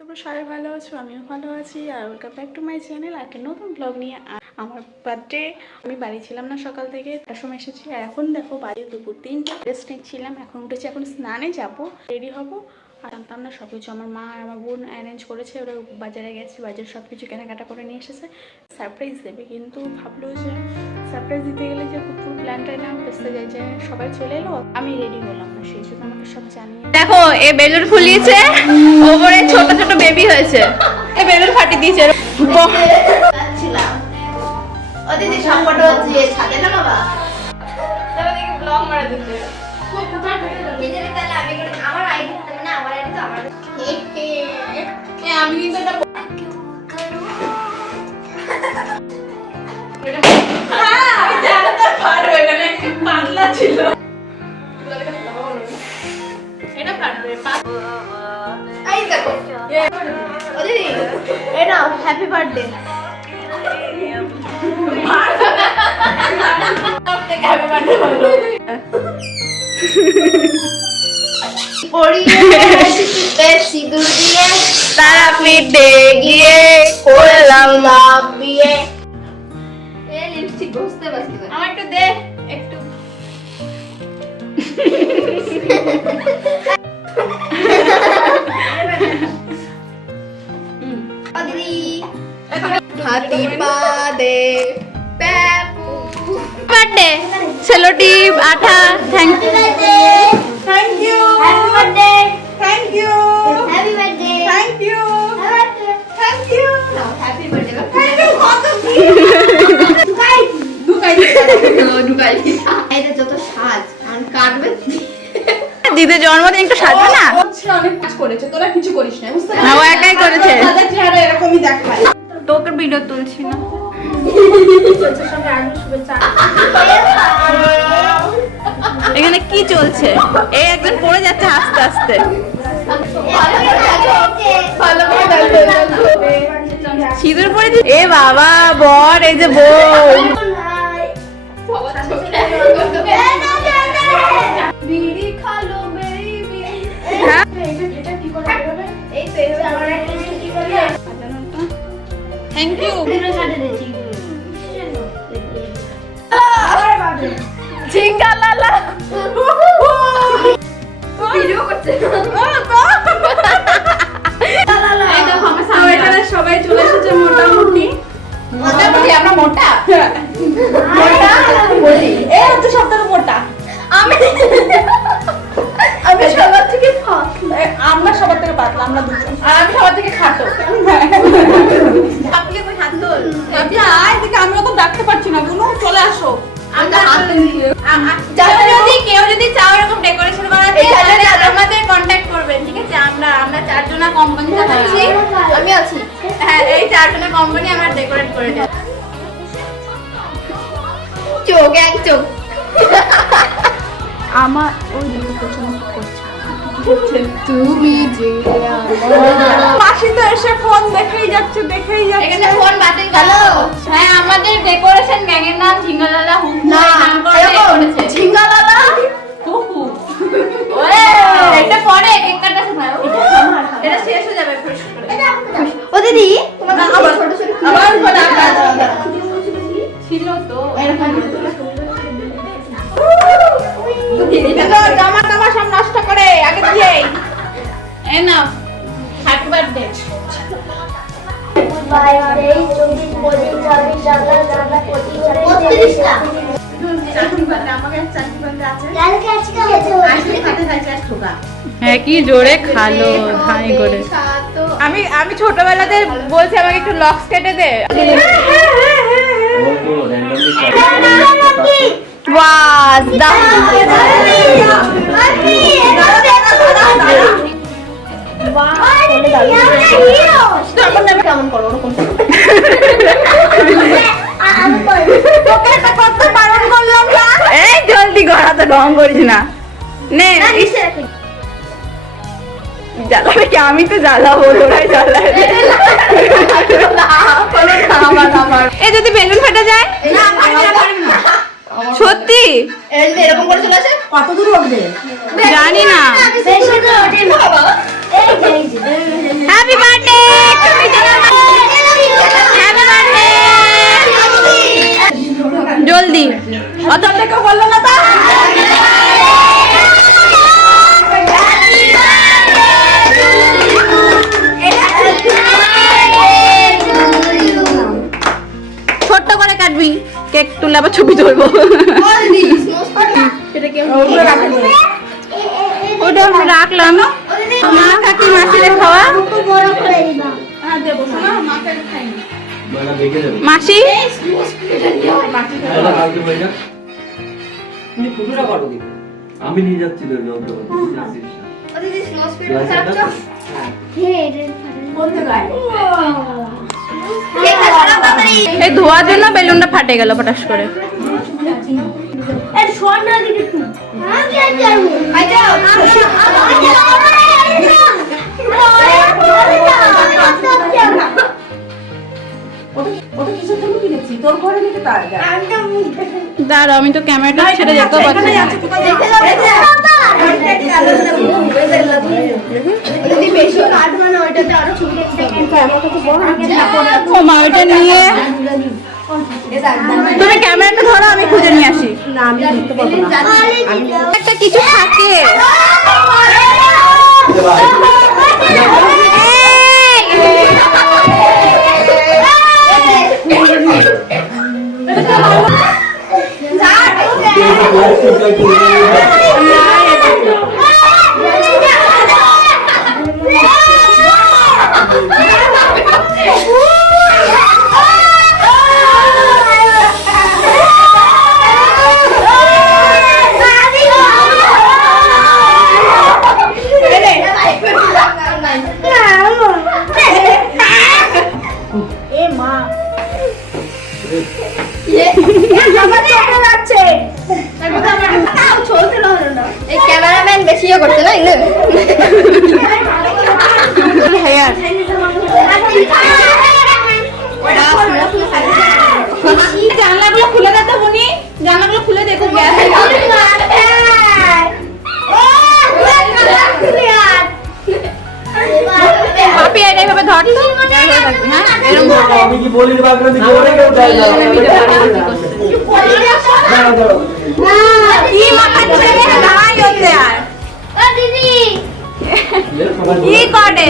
তোমরা সবাই ভালো আছো? আমিও ভালো আছি। আর welcome back to my channel একটা নতুন ব্লগ নিয়ে। আমার বার্থডে আমি বাড়ি ছিলাম না সকাল থেকে, তার সময় এসেছি। আর এখন দেখো বাড়ি দুপুর তিনটে। রেস্ট নিচ্ছিলাম, এখন উঠেছি, এখন স্নানে যাব রেডি হব। আর জানতাম না সব কিছু আমার মা আর আমার বোন অ্যারেঞ্জ করেছে, ওরা বাজারে গেছে, বাজারে সব কিছু কেনাকাটা করে নিয়ে এসেছে। সারপ্রাইজ দেবে, কিন্তু ভাবলো যে সারপ্রাইজ দিতে গেলে যে পুরো প্ল্যানটাই না পেছতে যায় যে সবাই চলে এলো। আমি রেডি হলাম না, সেই জন্য আমাকে সব জানিয়ে দেখো, এ বেলুন ফুলিয়েছে, ওপরে ছোট ছোট বেবি হয়েছে। এ বেলুন ফাটি দিয়েছে। ও দিদি সম্পর্ক হচ্ছে ছাদে না বাবা? ব্লগ মারা দিচ্ছে। আমি কিন্তু এটা এটা পারবে এই দেখো ও দিদি হ্যাপি বার্থডে সিঁদুর দিয়ে তারাপীঠে গিয়ে করলাম লাভ দিয়ে লিপস্টিক ঘষতে বসতে আমার একটু দে একটু হাতি পা দে বার্থডে সেলোটিপ আঠা thank thank you happy birthday thank you happy birthday thank you thank you happy birthday thank you কত দুকাই দুকাই দুকাই এটা যত সাজ আর কাটবে দিদির জন্মদিন একটু সাজবে না? হচ্ছে অনেক কাজ করেছে। তোরা কিছু করিস না বুঝতে হ্যাঁ, ও একাই করেছে। তাদের চেহারা এরকমই দেখায়। তোকে ভিডিও তুলছি না। এখানে কি চলছে? এই একজন পড়ে যাচ্ছে আস্তে আস্তে। সিঁদুর পরে এ বাবা, বর, এই যে বউ। থ্যাংক ইউ ঝিঙ্গা লালা। ভিডিও করছে সবাই চলে এসেছে মোটামুটি। মোটামুটি আমরা মোটা? মোটা? বলি। এই হচ্ছে সব মোটা। আমি আমি সবার থেকে আমরা সবার থেকে পাতলা আমরা দুজন। আর আমি সবার থেকে খাটো। আপনি কই হাত তোল আয় দিকে আমি অত ডাকতে পারছি না বুনু চলে আসো। আমরা হাত কেউ যদি কেউ যদি চাও এরকম ডেকোরেশন করাতে তাহলে তাহলে আমাদের কন্ট্যাক্ট করবেন ঠিক আছে? আমরা আমরা চারজনা কোম্পানি চালাচ্ছি আমি আছি। হ্যাঁ এই চারজনা কোম্পানি আমরা ডেকোরেট করে দিই চোখ এক চোখ। আমার ওই করছে। তুমি যে মাসি তো এসে ফোন দেখেই যাচ্ছে দেখেই যাচ্ছে। এখানে ফোন বাতিল হ্যালো হ্যাঁ আমাদের ডেকোরেশন গ্যাংয়ের নাম ঝিঙ্গালালা হুম না ঝিঙ্গালালা? হুহু ওরে! এটা পরে কেক কাটা সময় এটা শেষ হয়ে যাবে করে। ও দিদি আবার আবার- ছোট ছোট আবার ফোন আঁকা আছে। ছিল তো। হ্যাপি বার্থডে বত্রিশটা হ্যাঁ কি জোরে খালো করে। আমি আমি ছোটবেলাতে বলছি আমাকে একটু লক্স কেটে দে। বাস কেমন ঢং করিস না। নে জ্বালাবে কি? আমি তো জ্বালাবো ওরাই জ্বালাবে। এ যদি বেলুন ফাটা যায়? সত্যি? জানি না। জলদি। ছোট্ট করে কাটবি কেক তুলে আবার ছবি তুলবো ওটা রাখলাম মা কাকি মাসির খাওয়া মাসি তুমি ফুটুটা করো দিদি। আমি নিয়ে যাচ্ছি তো জল দেবো বলতে গায়। এই ধোয়ার জন্য বেলুনটা ফাটে গেল পটাশ করে। তোর ঘরে নিতে তার? যা দাঁড়া আমি তো ক্যামেরাটা ছেড়ে যেতে পারছি এখানেই না। ওইটা নিয়ে তুমি ক্যামেরাটা ধরো আমি খুঁজে নিয়ে আসি একটা কিছু থাকে Yeah. কি দিকে ওরে কেউ দেয় না। দাঁড়াও, দাঁড়াও। কি করে?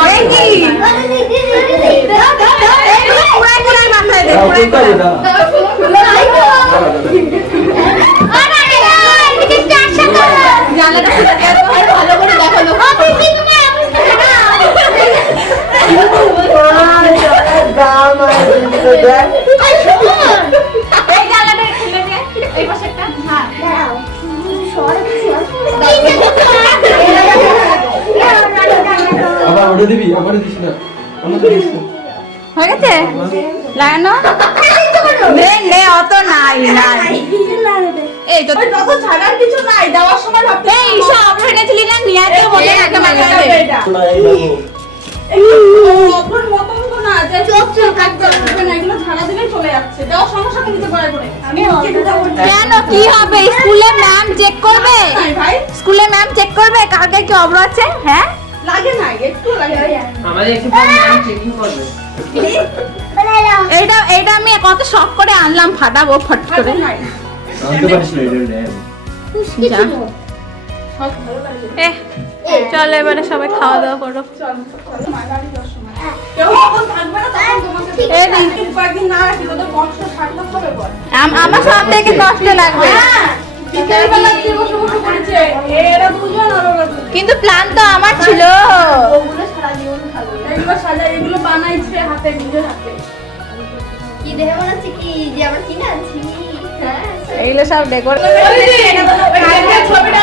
আরে কি? পুরাই পুরাই মাথায় দে পুরাই পুরাই। দাঁড়াও। জানলাটা খুলে দে তো আর ভালো করে দেখো লোক এই জানলাটা খুলে দে এই পাশেরটা হ্যাঁ আবার ওটা দিবি আবার দিস না আমাকে দিস হয়ে গেছে লাগানো নে নে অত নাই নাই এই তো ওই ছাড়ার কিছু নাই দেওয়ার সময় ভাবতে এই সব এনেছিলি না নিয়ে একটা এটা চোখ একদম এগুলো চলে যাচ্ছে। আমি কেন? কি হবে? স্কুলে ম্যাম চেক করবে? স্কুলে ম্যাম চেক করবে? কালকে কি অব্র আছে? হ্যাঁ? লাগে না একটু লাগে। আমাদের একটু পরে চেকিং করবে। এইটা এইটা আমি কত শখ করে আনলাম ফাটাবো ফট করে। এটা চল এবারে সবাই খাওয়া দাওয়া করো। আমার সব থেকে কষ্ট লাগবে হ্যাঁ কিন্তু প্ল্যান তো আমার ছিল ওগুলো সারা জীবন খাবে এগুলো সাজা এগুলো বানাইছে হাতে নিজের হাতে কি দেখে মনে হচ্ছে কি যে আমরা কিনে আনছি হ্যাঁ এইগুলো সব ডেকোর ছবিটা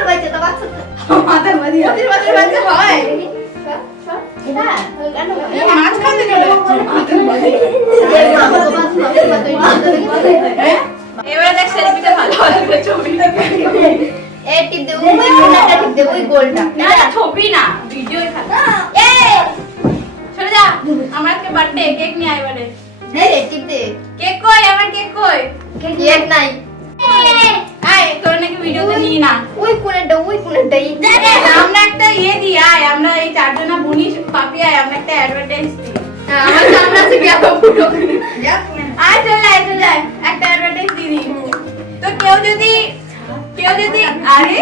ছবি না ভিডিও খালি এ শোনো যা আমার আজকে বার্থডে কেক নিয়ে আয় এবারে নে রে টিপ দে কেক কই আমার কেক কই কেক নাই আয় তোর নাকি ভিডিওতে নিই না। ওই কোণেটা ওই কোণেটা আমরা একটা ইয়ে দিই আয় আমরা এই চারজনা বুনি পাপি আয় আমরা একটা অ্যাডভার্টাইজ দিই। আমার সামনে আছে কি আপা আয় চলে আয় চলে আয় একটা অ্যাডভার্টাইজ দিই। তো কেউ যদি কেউ যদি আরে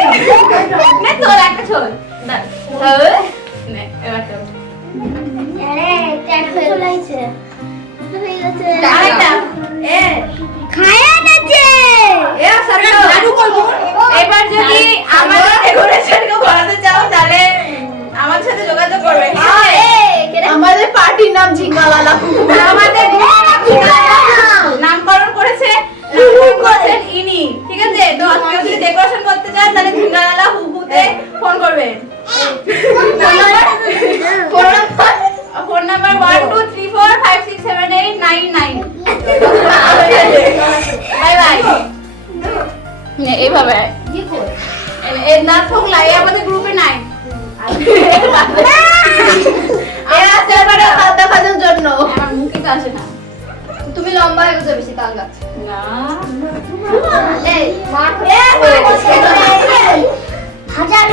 নে তোর একটা ছোল। এবার তোর। আরে ট্যাক্স চলাইছে আরেকটা। এ খায়া নাচে এ করব এবার যদি আমাদের ডেকোরেশন কে করাতে চাও তাহলে আমার সাথে যোগাযোগ করবে আমাদের পার্টির নাম ঝিঙ্গালালা। আমাদের নামকরণ করেছে করেছেন ইনি ঠিক আছে? তো কেউ যদি ডেকোরেশন করতে চান তাহলে ঝিঙ্গালালা হুহুতে ফোন করবেন phone number one two three four five six seven eight nine nine এইভাবে। এর না থাকলে এই আমাদের গ্রুপে নাই এর আসতে পারে হাত দেখানোর জন্য। আমার মুখে তো আসে না তুমি লম্বা হয়ে গেছো বেশি তাল গাছ। না এই হাজার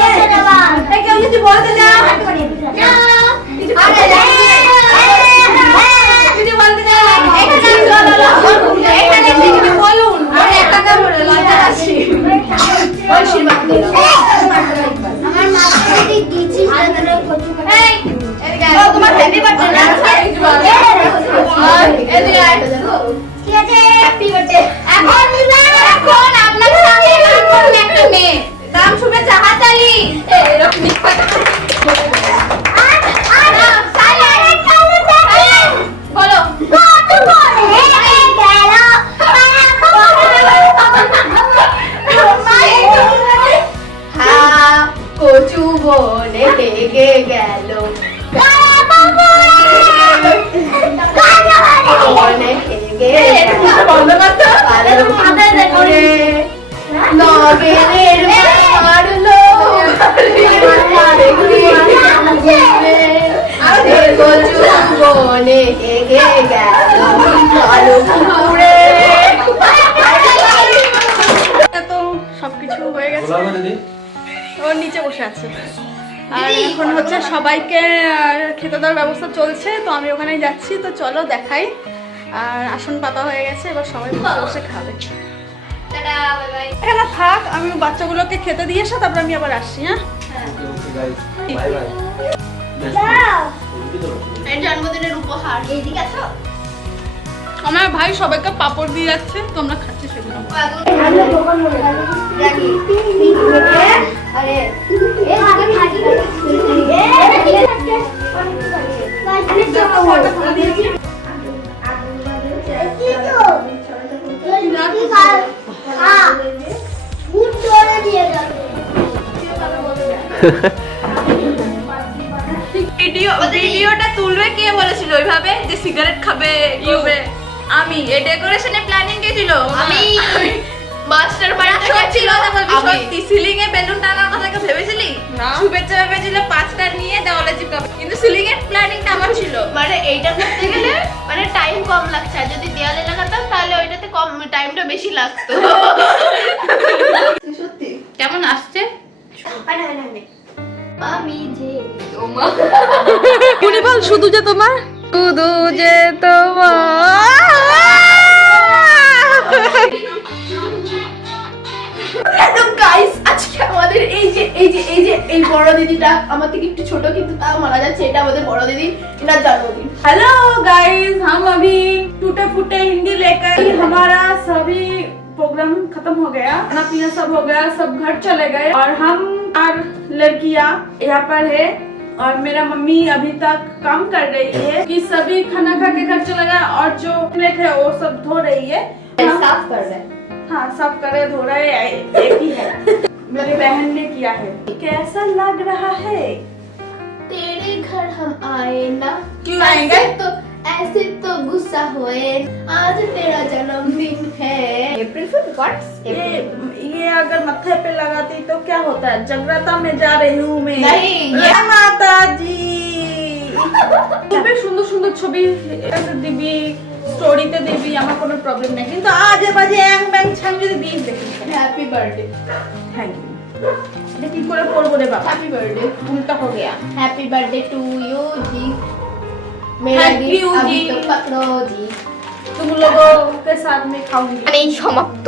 হয়ে ও নিচে বসে আছে। আর এখন হচ্ছে সবাইকে খেতে দেওয়ার ব্যবস্থা চলছে তো আমি ওখানেই যাচ্ছি তো চলো দেখাই। আর আসন পাতা হয়ে গেছে এবার সবাই বসে বসে খাবে। এখানে থাক আমি বাচ্চাগুলোকে খেতে দিয়ে এসে তারপর আমি আবার আসছি হ্যাঁ? এর জন্মদিনের উপহার। এইদিকে আছো আমার ভাই সবাইকে পাপড় দিয়ে যাচ্ছে তোমরা খাচ্ছি সেগুলো। ভিডিওটা তুলবে কে বলেছিল ওইভাবে? যে সিগারেট খাবে ইউবে আমি এই ডেকোরেশনে প্ল্যানিং কে ছিল? আমি মাস্টার পাড়া সত্যি কথা বলবি সত্যি সিলিং এ বেলুন টাঙার কথা কেউ ভেবেছিলি? না। শুভেচ্ছা ভেবেছিল পাঁচটা নিয়ে দেওয়ালে চিপকাবে। কিন্তু সিলিং এর প্ল্যানিংটা আমার ছিল। মানে এইটা করতে গেলে মানে টাইম কম লাগছে। আর যদি দেয়ালে লাগাতাম তাহলে ওইটাতে কম টাইমটা বেশি লাগতো। সত্যি? কেমন আসছে? আমি যে কুনি বল শুধু যে তোমার? শুধু যে তোমার তো গাইস আজকে আমাদের এই যে এই যে এই যে এই বড় দিদিটা আমার থেকে একটু ছোট কিন্তু তাও মারা যাচ্ছে এটা আমাদের বড় দিদি এনার জন্মদিন हेलो गाइस हम अभी टूटे फूटे हिंदी लेकर ही हमारा सभी प्रोग्राम खत्म हो गया खाना पीना सब हो गया सब घर चले गए और हम और लड़कियां यहाँ पर है और मेरा मम्मी अभी तक काम कर रही है कि सभी खाना खा के घर चला गया और जो प्लेट है वो सब धो रही है। साफ़ कर रहे हाँ। सब करे धो रहे हैं, एक ही है। मेरी बहन ने किया है। कैसा लग रहा है? तेरे घर हम आए ना। क्यों आएँगे? ऐसे तो ऐसे तो गुस्सा होए। आज तेरा जन्मदिन है। अप्रैल फूल व्हाट्स ये ये अगर मत्थे पे लगाती तो क्या होता है जगराता में जा रही हूँ मैं नहीं, ये- जय माता जी তুলবে সুন্দর সুন্দর ছবি এটাতে দিবি স্টোরিতে দিবি আমার কোনো প্রবলেম নেই কিন্তু আজে বাজে এক ব্যাং ছাং যদি দিস দেখিস হ্যাপি বার্থডে থ্যাংক ইউ এটা কি করে করবো রে বাবা हैप्पी बर्थडे উল্টা हो गया हैप्पी बर्थडे टू यू जी मेरा Thank गिफ्ट you, अभी जी। तो पकड़ो जी तुम लोगों के साथ में खाऊंगी মানে সমাপ্ত